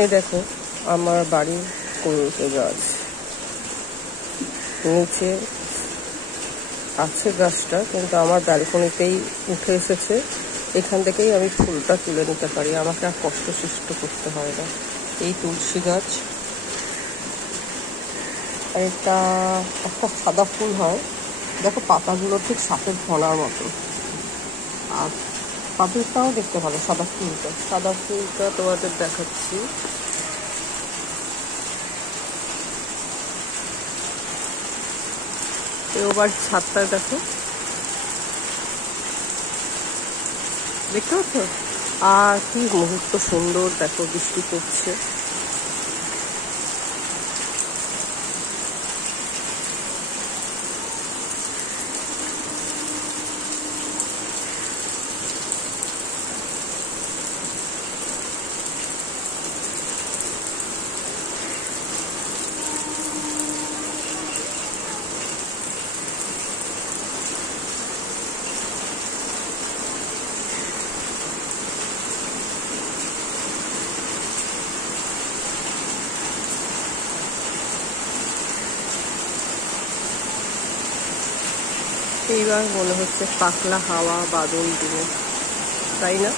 এই দেখো আমার বাড়ির কুলকে গাছ, নিচে আছে গাছটা, কিন্তু আমার ব্যালকনিতেই উঠে এসেছে। এখান থেকেই আমি ফুলটা তুলে নিতে পারি, আমাকে আর কষ্ট সৃষ্ট করতে হয় না। এই তুলসী গাছ, আর একটা সাদা ফুল হয়, দেখো পাতাগুলো ঠিক সাপের ফনার মতো। আর পাতাটাও দেখতে ভালো, সাদা ফুলটা তোমাদের দেখাচ্ছি। এবার ছাদটা দেখো, দেখতে পাচ্ছ? আর কি মুহূর্ত সুন্দর, দেখো বৃষ্টি পড়ছে। এইবার মনে হচ্ছে পাতলা হাওয়া, বাদল দিনে, তাই না?